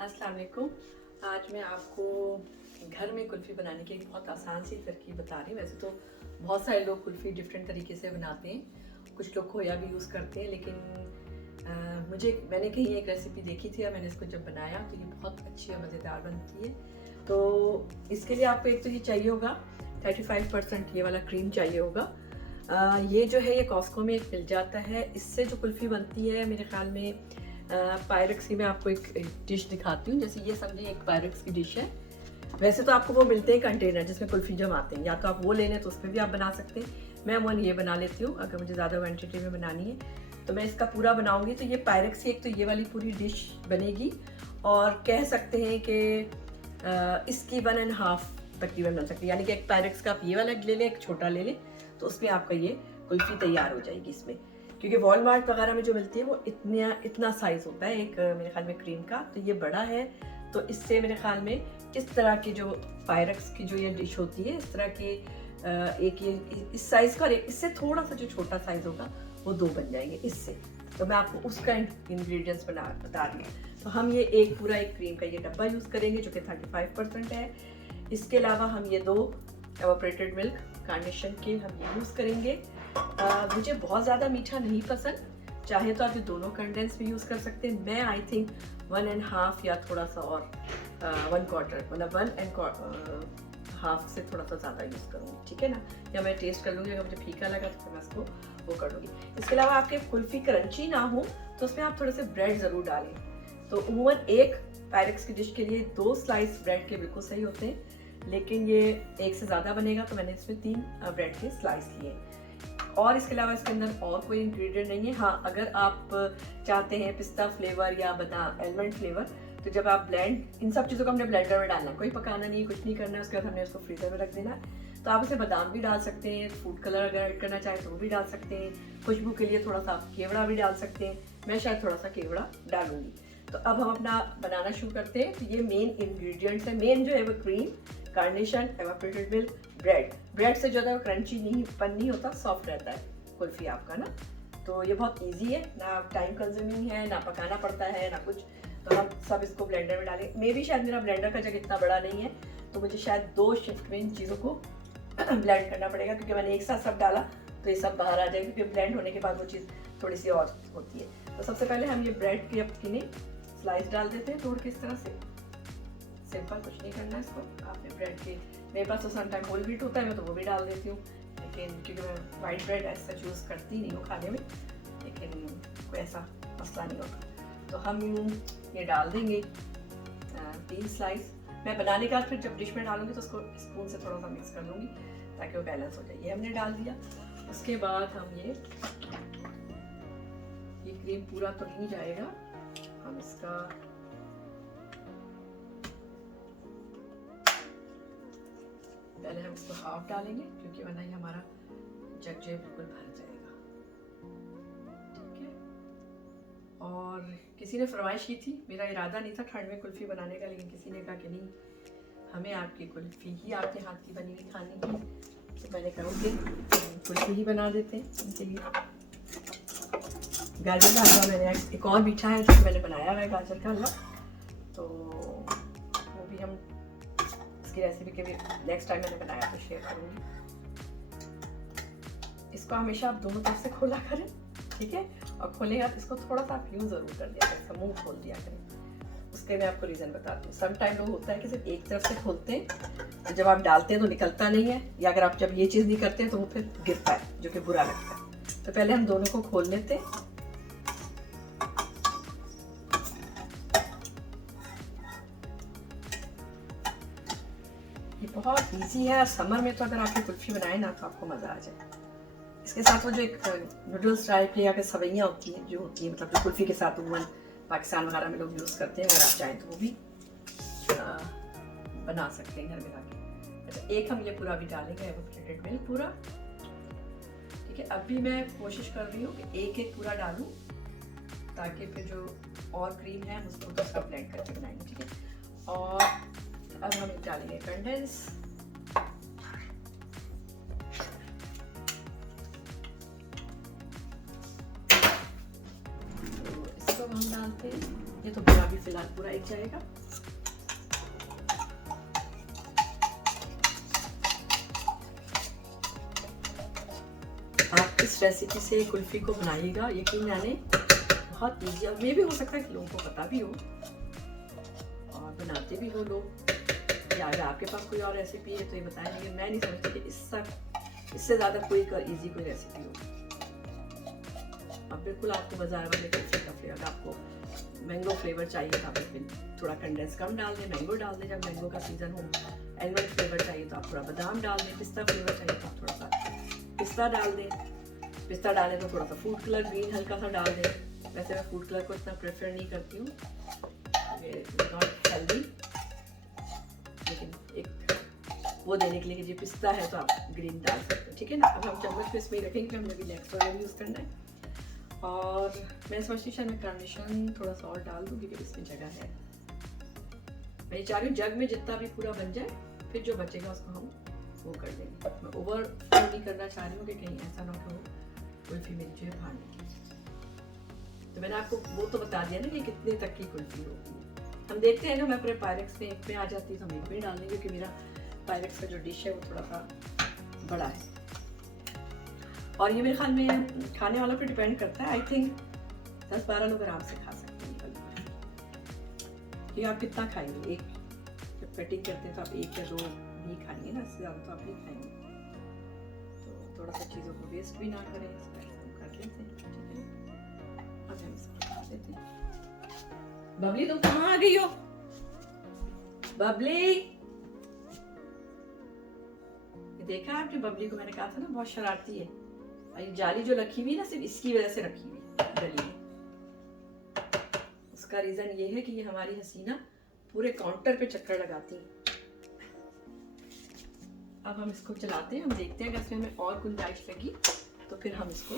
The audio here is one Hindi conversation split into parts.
अस्सलाम वालेकुम। आज मैं आपको घर में कुल्फ़ी बनाने की एक बहुत आसान सी तरकीब बता रही हूँ। वैसे तो बहुत सारे लोग कुल्फ़ी डिफरेंट तरीके से बनाते हैं, कुछ लोग खोया भी यूज़ करते हैं, लेकिन मैंने कहीं एक रेसिपी देखी थी और मैंने इसको जब बनाया तो ये बहुत अच्छी और मज़ेदार बनती है। तो इसके लिए आपको एक तो ये चाहिए होगा 35% ये वाला क्रीम चाहिए होगा। ये जो है ये कॉस्को में मिल जाता है। इससे जो कुल्फ़ी बनती है मेरे ख्याल में पायरेक्स की मैं आपको एक डिश दिखाती हूँ। जैसे ये समझिए एक पायरेक्स की डिश है। वैसे तो आपको वो मिलते हैं कंटेनर जिसमें कुल्फ़ी जमाते हैं, या तो आप वो ले लें तो उसमें भी आप बना सकते हैं। मैं वन ये बना लेती हूँ अगर मुझे ज़्यादा क्वान्टिटी में बनानी है तो मैं इसका पूरा बनाऊँगी। तो ये पायरेक्स की एक तो ये वाली पूरी डिश बनेगी, और कह सकते हैं कि इसकी 1.5 तकरीबन बन सकती है। यानी कि एक पायरेक्स का आप ये वाला ले लें, एक छोटा ले लें, तो उसमें आपका ये कुल्फ़ी तैयार हो जाएगी इसमें। क्योंकि वॉलमार्ट वगैरह में जो मिलती है वो इतना साइज़ होता है एक मेरे ख्याल में क्रीम का, तो ये बड़ा है। तो इससे मेरे ख्याल में इस तरह की जो पायरेक्स की जो ये डिश होती है, इस तरह की एक ये इस साइज़ का और इससे थोड़ा सा जो छोटा साइज़ होगा वो 2 बन जाएंगे इससे। तो मैं आपको उसका इंग्रेडिएंट्स बता रही हूँ। तो हम ये एक क्रीम का ये डब्बा यूज़ करेंगे जो कि 35% है। इसके अलावा हम ये 2 एवापोरेटेड मिल्क कार्नेशन के हम ये यूज़ करेंगे। मुझे बहुत ज़्यादा मीठा नहीं पसंद, चाहे तो आप ये दोनों कंडेंस भी यूज़ कर सकते हैं। मैं आई थिंक 1.5 या थोड़ा सा और 1/4 मतलब 1.5 से थोड़ा सा ज़्यादा यूज़ करूँगी, ठीक है ना। या मैं टेस्ट कर लूँगी, अगर मुझे फीका लगा तो फिर मैं इसको वो कर लूँगी। इसके अलावा आपके कुल्फ़ी क्रंची ना हो तो उसमें आप थोड़े से ब्रेड ज़रूर डालें। तो अमूमन एक पायरेक्स की डिश के लिए 2 स्लाइस ब्रेड के बिल्कुल सही होते हैं, लेकिन ये एक से ज़्यादा बनेगा तो मैंने इसमें 3 ब्रेड के स्लाइस लिए। और इसके अलावा इसके अंदर और कोई इंग्रेडिएंट नहीं है। हाँ, अगर आप चाहते हैं पिस्ता फ्लेवर या बादाम आलमंड फ्लेवर, तो जब आप इन सब चीज़ों को हमने ब्लेंडर में डालना है, कोई पकाना नहीं है, कुछ नहीं करना है। उसके बाद हमने उसको फ्रीजर में रख देना है। तो आप इसमें बादाम भी डाल सकते हैं, फूड कलर अगर ऐड करना चाहें तो वो भी डाल सकते हैं, खुशबू के लिए थोड़ा सा केवड़ा भी डाल सकते हैं। मैं शायद थोड़ा सा केवड़ा डालूंगी। तो अब हम अपना बनाना शुरू करते हैं। तो ये मेन इंग्रेडिएंट्स है। मेन जो है वो cream, carnation, evaporated milk, bread से जो है वो क्रंची नहीं होता, सॉफ्ट रहता है कुल्फ़ी आपका ना। तो ये बहुत इजी है, ना टाइम कंज्यूमिंग है, ना पकाना पड़ता है, ना कुछ। तो हम सब इसको ब्लेंडर में डालें। मे भी शायद मेरा ब्लेंडर का जग इतना बड़ा नहीं है, तो मुझे शायद 2 शिफ्ट में इन चीज़ों को ब्लेंड करना पड़ेगा, क्योंकि मैंने एक साथ सब डाला तो ये सब बाहर आ जाएगा, क्योंकि ब्लेंड होने के बाद वो चीज़ थोड़ी सी और होती है। तो सबसे पहले हम ये ब्रेड के अपने स्लाइस डाल देते हैं तोड़ के इस तरह से। सिंपल, कुछ नहीं करना है इसको। आपने ब्रेड के, मेरे पास तो समटाइम होल व्हीट होता है, मैं तो वो भी डाल देती हूँ, लेकिन क्योंकि मैं वाइट ब्रेड ऐसा चूज़ करती नहीं हूँ खाने में, लेकिन कोई ऐसा मसला नहीं होता। तो हम ये डाल देंगे 3 स्लाइस। मैं बनाने के बाद फिर जब डिश में डालूंगी तो उसको स्पून से थोड़ा सा मिक्स कर लूँगी ताकि वो बैलेंस हो जाए। ये हमने डाल दिया। उसके बाद हम ये क्रीम पूरा तो नहीं जाएगा, हम इसका पहले हम इसको हाफ डालेंगे, क्योंकि वरना ये हमारा जग जो है बिल्कुल भर जाएगा, ठीक है। और किसी ने फरमाइश की थी, मेरा इरादा नहीं था ठंड में कुल्फ़ी बनाने का, लेकिन किसी ने कहा कि नहीं, हमें आपकी कुल्फ़ी ही आपके हाथ की बनी हुई खानी है। तो मैंने कहा कि कुल्फ़ी ही बना देते हैं उनके लिए। गाजर का हलवा मैंने एक और मीठा है जो मैंने बनाया हुआ है, गाजर का हलवा, तो वो भी हम इसकी रेसिपी के भी नेक्स्ट टाइम मैंने बनाया तो शेयर करूँगी। इसको हमेशा आप दोनों तरफ से खोला करें, ठीक है। और खोलेंगे आप इसको थोड़ा सा आप यूँ ज़रूर कर दिया करें, मुँह खोल दिया करें। उसके मैं आपको रीज़न बताती हूँ। सम टाइम लोग होता है कि सिर्फ एक तरफ से खोलते हैं, तो जब आप डालते हैं तो निकलता नहीं है, या अगर आप जब ये चीज़ नहीं करते हैं तो वो फिर गिरता है, जो कि बुरा लगता है। तो पहले हम दोनों को खोल लेते हैं। ये बहुत इजी है। समर में तो अगर आप ये कुल्फ़ी बनाए ना तो आपको मज़ा आ जाए। इसके साथ वो जो एक नूडल्स टाइप या फिर सवैयाँ होती हैं, जो होती है मतलब जो कुल्फ़ी के साथ वो पाकिस्तान वगैरह में लोग यूज़ करते हैं, अगर आप चाहें तो वो भी बना सकते हैं घर में लाके। अच्छा, एक हम ये पूरा भी डालेंगे एवापोरेटेड मिल्क पूरा, ठीक है। अभी मैं कोशिश कर रही हूँ कि एक पूरा डालूँ, ताकि फिर जो और क्रीम है उसको तो सब ब्लेंड करके बनाएंगे, ठीक है। और अब हम डालेंगे कंडेंस। तो इसको हम डालते हैं, ये तो पूरा भी फिल साथ पूरा एक जाएगा। आप इस रेसिपी से कुल्फी को बनाइएगा, यकीन माने बहुत ईजी। और ये भी हो सकता है कि लोगों को पता भी हो और बनाते भी हो लोग, या अगर आपके पास कोई और रेसिपी है तो ये बताएं, लेकिन मैं नहीं समझती कि इससे ज़्यादा कोई ईजी कोई रेसिपी हो। अब बिल्कुल आपको बाजार वाले कुल्फी का फ्लेवर, आपको मैंगो फ्लेवर चाहिए तो आप इसमें थोड़ा कंडेंस कम डाल दें, मैंगो डाल दें जब मैंगो का सीज़न हो। एलमंड फ्लेवर चाहिए तो आप थोड़ा बादाम डाल दें, पिस्ता फ्लेवर चाहिए तो आप थोड़ा सा पिस्ता डाल दें। पिस्ता डालें तो थोड़ा सा फूड कलर ग्रीन हल्का सा डाल दें। वैसे मैं फूड कलर को इतना प्रेफर नहीं करती हूँ, नॉट हेल्दी, लेकिन एक वो देने के लिए कि जो पिस्ता है तो आप ग्रीन डाल सकते हो, ठीक है ना। अब हम चम्मच पे इसमें रखेंगे, हमने भी नेक्स्ट वाला यूज़ करना है। और मैं समझती हूँ मैं गार्निशन थोड़ा सा और डाल दूँ क्योंकि इसमें जगह है। मैं ये चाह रही हूँ जग में जितना भी पूरा बन जाए, फिर जो बचेगा उसको हम वो कर देंगे। मैं ओवर नहीं करना चाह रही हूँ कि कहीं ऐसा ना हो कुल्फी मेरी जो है बाहर निकले। तो मैंने आपको वो तो बता दिया ना कि कितने तक की कुल्फी होगी। हम देखते हैं ना, मैं अपने पायरेक्स में एक में आ जाती है तो हम एक में डाल देंगे, क्योंकि मेरा पायरेक्स का जो डिश है वो थोड़ा सा बड़ा है। और ये मेरे ख्याल में खाने वालों पर डिपेंड करता है। आई थिंक 10-12 लोग आराम से खा सकते हैं कि आप कितना खाएंगे। एक जब कटिंग करते हैं तो आप 1 या 2 ही खाएंगे ना, इससे ज़्यादा तो आप नहीं खाएंगे। तो थोड़ा सा चीज़ों को वेस्ट भी ना करें, इस पर हम कर लेते हैं, ठीक है। अब हम इसको खा लेते हैं। बबली तुम कहाँ आ गई हो? बबली, देखा आपने बबली को? मैंने कहा था ना बहुत शरारती है। ये जाली जो रखी हुई ना सिर्फ इसकी वजह से रखी हुई गली में। उसका रीजन ये है कि ये हमारी हसीना पूरे काउंटर पे चक्कर लगाती है। अब हम इसको चलाते हैं, हम देखते हैं अगर इसमें हमें और गुंजाइश लगी तो फिर हम इसको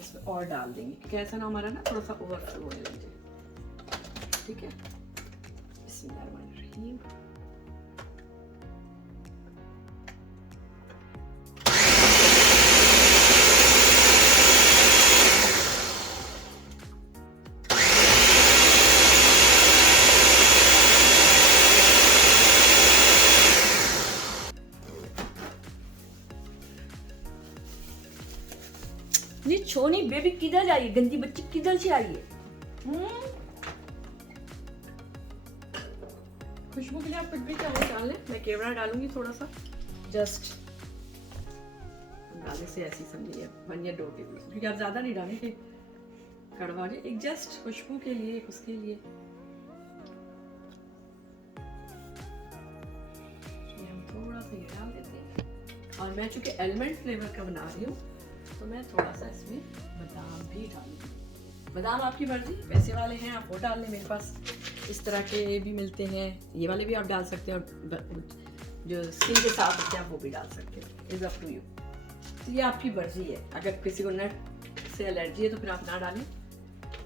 इसमें और डाल देंगे, क्योंकि ऐसा ना हमारा ना थोड़ा सा ओवरफ्लो होने लग जाए, ठीक है। बिस्मिल्लाहिर्रहमानिर्रहीम। ये छोनी बेबी किधर आई है? गंदी बच्ची किधर से आई है? खुशबू के लिए आप कुछ भी चाहे डाल लें। मैं केवड़ा डालूंगी थोड़ा सा, जस्ट डालने से ऐसी समझिए 1 या 2 टेबल, क्योंकि आप ज्यादा नहीं डालें कि कड़वा जाए। एक जस्ट खुशबू के लिए, एक उसके लिए हम थोड़ा सा ये डाल देते हैं। और मैं चूंकि एलमंड फ्लेवर का बना रही हूँ तो मैं थोड़ा सा इसमें बादाम भी डालूंगी। बादाम आपकी मर्जी, वैसे वाले हैं आप वो डाल लें, मेरे पास इस तरह के भी मिलते हैं, ये वाले भी आप डाल सकते हैं, और जो स्किन के साथ होते हैं आप वो भी डाल सकते हैं, इज़ अप टू यू। तो ये आपकी मर्जी है। अगर किसी को नट से एलर्जी है तो फिर आप ना डालें,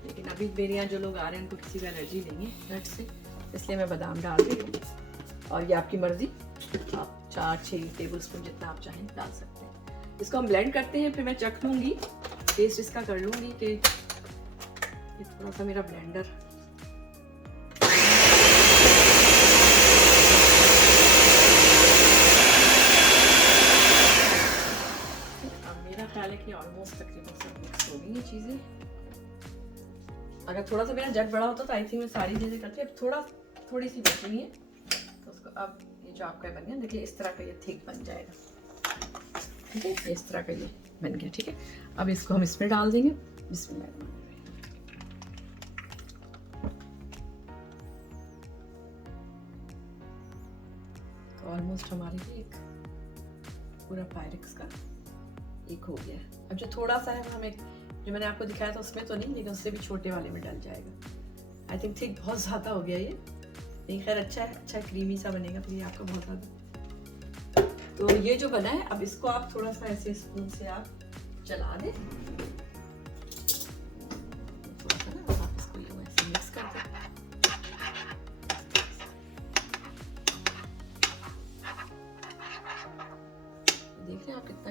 लेकिन अभी मेरे यहाँ जो लोग आ रहे हैं उनको किसी को एलर्जी नहीं है नट से, इसलिए मैं बादाम डाल रही हूँ। और ये आपकी मर्जी, आप 4-6 टेबल स्पून जितना आप चाहें डाल सकते हैं। इसको हम ब्लेंड करते हैं, फिर मैं चख लूँगी, टेस्ट इसका कर लूँगी कि ये थोड़ा सा मेरा ब्लेंडर मेरा ख्याल है कि ऑलमोस्ट तकरीबन सब मिक्स हो गई ये चीज़ें। अगर थोड़ा सा मेरा जग बड़ा होता तो आई थिंक मैं सारी चीज़ें करती। अब थोड़ी सी बची हुई है तो उसको अब ये जो आपका बन गया, देखिए इस तरह का ये थिक बन जाएगा, ठीक है। इस तरह का ये बन गया, ठीक है। अब इसको हम इसमें डाल देंगे। बिस्मिल्लाह। तो ऑलमोस्ट हमारे लिए एक पूरा पायरेक्स का एक हो गया है। अब जो थोड़ा सा है हमें, जो मैंने आपको दिखाया था उसमें तो नहीं, लेकिन उससे भी छोटे वाले में डल जाएगा। आई थिंक थिक बहुत ज़्यादा हो गया ये, नहीं खैर अच्छा है, अच्छा क्रीमी सा बनेगा फिर ये आपका बहुत ज़्यादा। तो ये जो बना है, अब इसको आप थोड़ा सा ऐसे स्पून से आप चला दें, थोड़ा सा ना, आप इसको यूं ऐसे मिक्स कर दें। देख रहे हैं आप कितना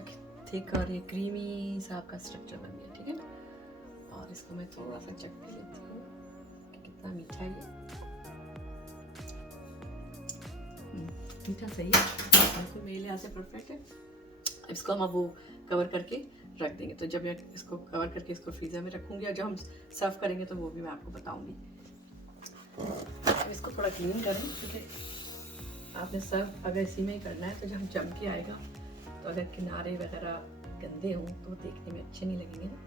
थिक और ये क्रीमी सा आपका स्ट्रक्चर बन गया, ठीक है ना। और इसको मैं थोड़ा सा चख के लेती हूँ कि कितना मीठा है ये। मीठा सही है, बिल्कुल मेरे लिहाज से परफेक्ट है। इसको हम अब वो कवर करके रख देंगे। तो जब मैं इसको कवर करके इसको फ्रीज़र में रखूँगी और जब हम सर्व करेंगे तो वो भी मैं आपको बताऊँगी। इसको थोड़ा क्लीन करें क्योंकि आपने सर्व अगर इसी में ही करना है तो जब जम के आएगा तो अगर किनारे वगैरह गंदे हों तो देखने में अच्छे नहीं लगेंगे ना।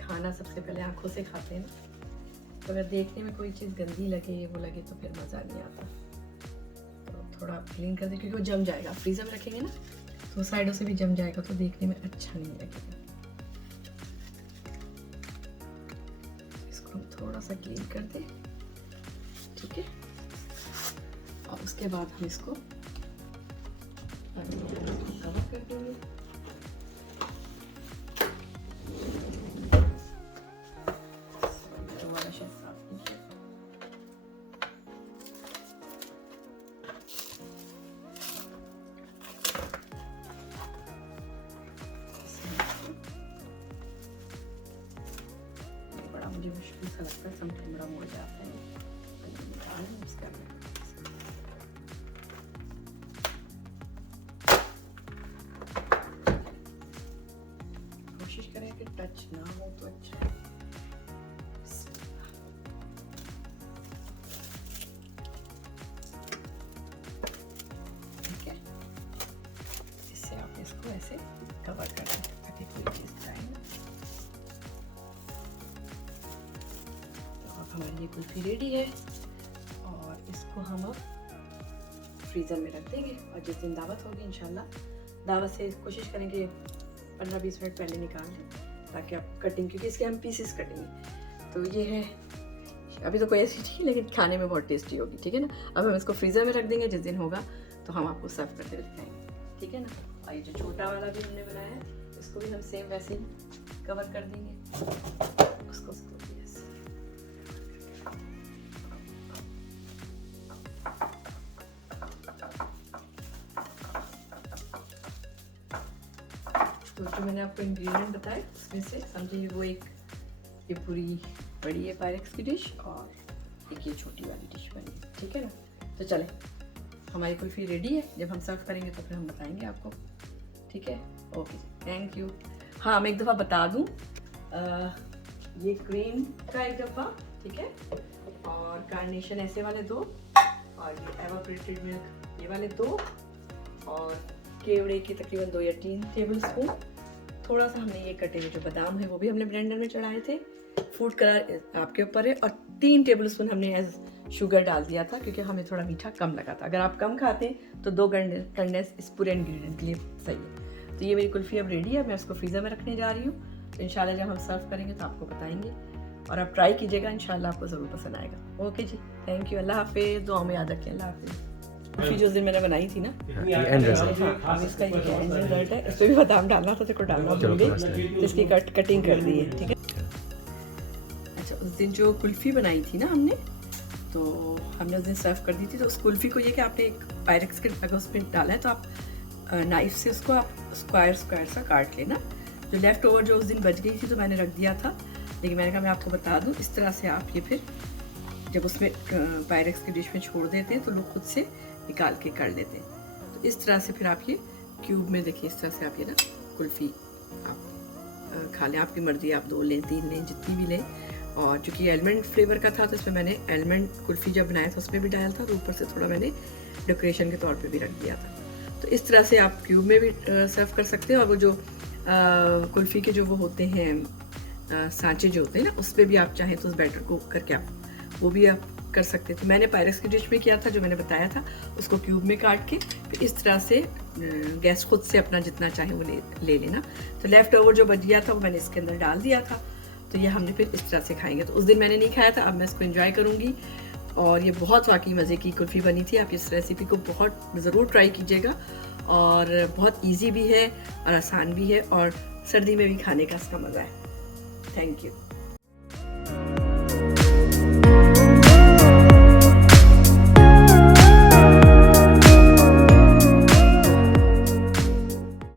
खाना सबसे पहले आँखों से खाते हैं ना, तो अगर देखने में कोई चीज़ गंदी लगे वो लगे तो फिर मज़ा नहीं आता। तो थोड़ा क्लीन कर दें क्योंकि वो जम जाएगा। फ्रीज़र में रखेंगे ना तो साइडों से भी जम जाएगा तो देखने में अच्छा नहीं लगेगा। इसको हम थोड़ा सा क्लीन कर दें, ठीक है। और उसके बाद हम इसको कवर कर देंगे। बड़ा मुझे मुश्किल सा लगता है, समथिंग बड़ा मुड़ जाता है। कोशिश करें कि टच ना हो तो अच्छा है। ठीक है, इससे आप इसको ऐसे कवर कर दें ताकि कोई चीज़ जाए ना। तो अब हमारी ये कुल्फी रेडी है और इसको हम अब फ्रीज़र में रख देंगे। और जिस दिन दावत होगी इंशाल्लाह, दावत से कोशिश करेंगे 15-20 मिनट पहले निकाल लें ताकि आप कटिंग, क्योंकि इसके हम पीसेस कटेंगे। तो ये है, अभी तो कोई ऐसी नहीं लेकिन खाने में बहुत टेस्टी होगी, ठीक है ना। अब हम इसको फ्रीज़र में रख देंगे, जिस दिन होगा तो हम आपको सर्व करके दिखाएंगे, ठीक है ना। और ये जो छोटा वाला भी हमने बनाया है इसको भी हम सेम वैसे ही कवर कर देंगे। उसको तो जो मैंने आपको इंग्रेडिएंट बताए उसमें से समझिए वो एक ये पूरी बड़ी है पायरेक्स की डिश और एक ये छोटी वाली डिश बनी, ठीक है ना। तो चलें, हमारी कुल्फ़ी रेडी है। जब हम सर्व करेंगे तो फिर हम बताएंगे आपको, ठीक है। Okay, thank you. हाँ, मैं एक दफ़ा बता दूँ, ये क्रीम का एक डब्बा, ठीक है, और कार्नेशन ऐसे वाले 2, और ये एवापोरेटेड मिल्क ये वाले 2, और केवड़े के तकरीबन 2 या 3 टेबल स्पून। थोड़ा सा हमने ये कटे हुए जो बादाम है वो भी हमने ब्लेंडर में चढ़ाए थे। फूड कलर आपके ऊपर है। और 3 टेबल स्पून हमने एज शुगर डाल दिया था क्योंकि हमें थोड़ा मीठा कम लगा था। अगर आप कम खाते हैं तो 2 कंडेंस इस पूरे इंग्रेडिएंट के लिए सही है। तो ये मेरी कुल्फ़ी अब रेडी है, मैं उसको फ्रीज़र में रखने जा रही हूँ। तो इंशाल्लाह जब हम सर्व करेंगे तो आपको बताएंगे और आप ट्राई कीजिएगा, इंशाल्लाह आपको ज़रूर पसंद आएगा। ओके जी, थैंक यू। अल्लाह हाफिज़। दुआ में याद रखें। अल्लाह हाफिज़। कुल्फ़ी जो दिन मैंने बनाई थी ना, हाँ, इसका ये एंड रिजल्ट है। इस पर भी बादाम डालना था, तेरे को डालना भूल गई, इसकी कटिंग कर दी है, ठीक है। अच्छा, उस दिन जो कुल्फ़ी बनाई थी ना हमने, तो हमने उस दिन सर्व कर दी थी। तो उस कुल्फ़ी को ये कि आपने एक पायरेक्स के अगर उसमें डाला है तो आप नाइफ से उसको आप स्क्वायर सा काट लेना। जो लेफ़्ट ओवर जो उस दिन बच गई थी तो मैंने रख दिया था, लेकिन मैंने कहा मैं आपको बता दूँ, इस तरह से आप ये फिर जब उसमें पायरेक्स की डिश में छोड़ देते हैं तो लोग खुद से निकाल के कर लेते हैं। तो इस तरह से फिर आप ये क्यूब में देखिए, इस तरह से आप ये ना कुल्फ़ी आप खा लें। आपकी मर्ज़ी, आप 2 लें, 3 लें, जितनी भी लें। और चूँकि एलमंड फ्लेवर का था तो इसमें मैंने एलमंड कुल्फ़ी जब बनाया था उसमें भी डाला था, और ऊपर से थोड़ा मैंने डेकोरेशन के तौर पे भी रख दिया था। तो इस तरह से आप क्यूब में भी सर्व कर सकते हैं। और वो जो कुल्फ़ी के जो वो होते हैं सांचे जो होते हैं ना, उस पर भी आप चाहें तो उस बैटर को करके आप वो भी आप कर सकते थे। मैंने पायरेक्स की डिश में किया था, जो मैंने बताया था, उसको क्यूब में काट के फिर इस तरह से गैस खुद से अपना जितना चाहे वो ले लेना। तो लेफ़्ट ओवर जो बच गया था वो मैंने इसके अंदर डाल दिया था। तो ये हमने फिर इस तरह से खाएंगे। तो उस दिन मैंने नहीं खाया था, अब मैं इसको एंजॉय करूँगी। और ये बहुत वाकई मज़े की कुल्फ़ी बनी थी। आप इस रेसिपी को बहुत ज़रूर ट्राई कीजिएगा, और बहुत ईजी भी है और आसान भी है, और सर्दी में भी खाने का इसका मज़ा है। Thank you.